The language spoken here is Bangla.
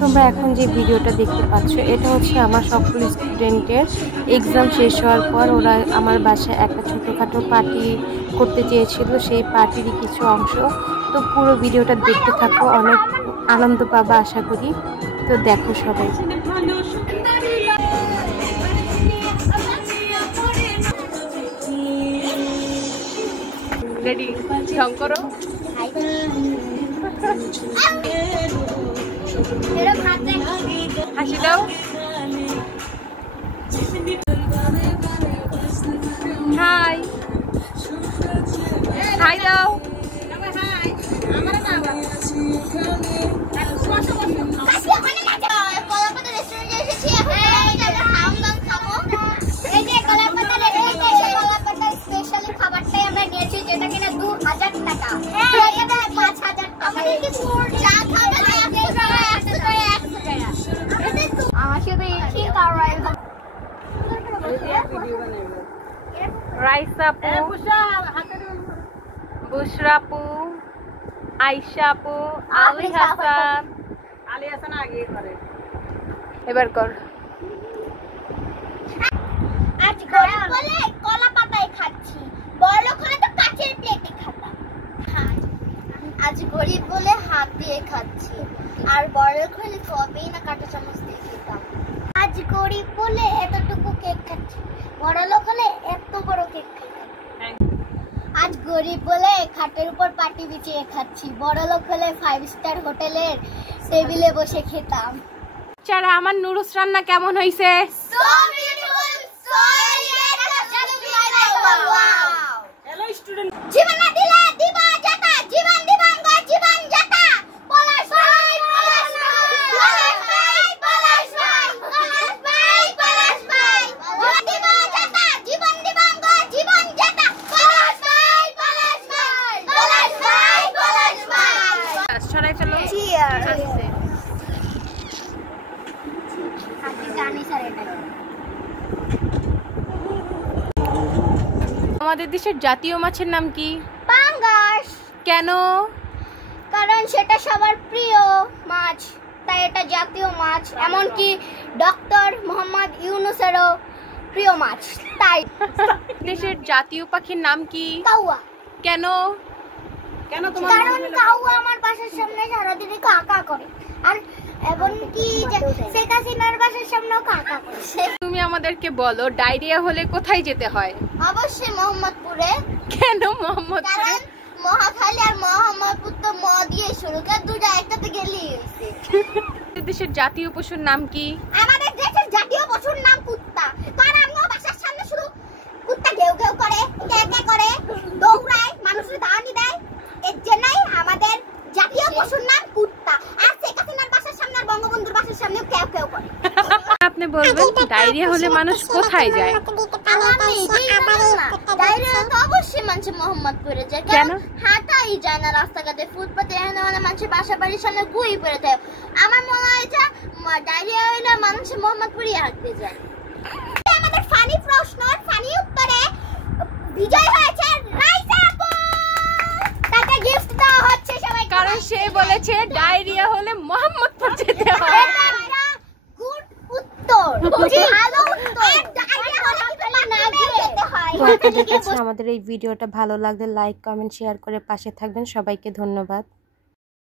তোমরা এখন যে ভিডিওটা দেখতে পাচ্ছ এটা হচ্ছে আমার সকল স্টুডেন্টের এক্সাম শেষ হওয়ার পর ওরা আমার বাসায় একটা ছোটোখাটো পার্টি করতে চেয়েছিল, সেই পার্টিরই কিছু অংশ। তো পুরো ভিডিওটা দেখতে থাকো, অনেক আনন্দ পাবা আশা করি। তো দেখো সবাই। রেডি ঢং করো। হাসি দাও। হাই হাই দাও। রাইসাপু, বুশরাপু, আয়শাপু, আলী হাসান। আগে করে এবার কর। আজ গরিব বলে কলা পাতায় খাচ্ছি, বড়লোক হলে তো কাচের প্লেটে খেতাম। আজ গরিব বলে হাত দিয়ে খাচ্ছি, আর বড়লোক হলে কবেই না কাঁটা চামচ দিয়ে খেতাম। আজ গরিব বলে এতটুকু কেক খাচ্ছি, বড়লোক হলে এত বড় কেক খেতাম। আজ গরিব বলে খাটের উপর পাটি বিছিয়ে খাচ্ছি, বড়লোক হলে 5 স্টার হোটেলের টেবিলে বসে খেতাম। চারা আমার নুরুস রান্না কেমন হয়েছে? জীবন দিলে দিবা যাতা, জীবন দিবাঙ্গ জীবন যাতা। পলাশ ভাই পলাশ ভাই, পলাশ ভাই পলাশ ভাই, পলাশ ভাই পলাশ ভাই। জীবন দিবা যাতা, জীবন দিবাঙ্গ জীবন যাতা। পলাশ ভাই পলাশ ভাই, পলাশ ভাই পলাশ ভাই। সরাই ফেলো। চিয়ার্স। আপনি জানি স্যার এটা আমাদের দেশের জাতীয় মাছের নাম কি? পাঙ্গাস। কেন? কারণ সেটা সবার প্রিয় মাছ, তাই এটা জাতীয় মাছ। এমনকি ডক্টর মোহাম্মদ ইউনূসেরও প্রিয় মাছ, তাই। দেশের জাতীয় পাখির নাম কি? কাউয়া। কেন? কেন তোমার? কারণ কাউয়া আমার বাসার সামনে সারাদিনই কাকা করে, আর এমনকি শেখ হাসিনার বাসার সামনেও কাকা করে। তুমি আমাদেরকে বলো ডায়রিয়া হলে কোথায় যেতে হয়? অবশ্যই মোহাম্মদপুরে। কেন মোহাম্মদপুরে? কারণ মহাখালী আর মোহাম্মদপুর তো ম দিয়ে শুরু, কার দুটো একটাতে গেলেই হয়েছে। দেশের জাতীয় পশুর নাম কি? আমাদের দেশের জাতীয় পশুর নাম কুত্তা, কারণ আমার বাসার সামনে শুধু কুত্তা ঘেউ ঘেউ করে, কে কে করে, দৌড়ায়, মানুষের দাওয়ানি দেয়। এর জন্যই আমাদের জাতীয় পশুর নাম কুত্তা। আর শেখ হাসিনার বাসার সামনে আর বঙ্গবন্ধুর বাসার সামনেও কেউ কেউ করে। আপনি বলবেন ডায়রিয়া হলে মানুষ কোথায় যায়? ডায়রিয়া তো অবশ্যই মানুষ মোহাম্মদপুরে যায়। কেন? হাঁটাই যায় না রাস্তাঘাটে, ফুটপাতে এখানে মানুষের বাসা বাড়ির সামনে গুই পড়ে থাকে। আমার মনে হয় যে ডায়রিয়া হলে মানুষ মোহাম্মদপুরে হাঁটতে যায়। আমাদের ফানি প্রশ্ন, ফানি উত্তরে বিজয় হয়েছে রাইসা আপু। তাকে গিফট দেওয়া হচ্ছে সবাই, কারণ সে বলেছে ডায়রিয়া হলে মোহাম্মদপুর যেতে হয়। গুড উত্তর, ভালো উত্তর। ডায়রিয়া হলে কি না যেতে হয়। আমাদের এই ভিডিওটা ভালো লাগলে লাইক, কমেন্ট, শেয়ার করে পাশে থাকবেন। সবাইকে ধন্যবাদ।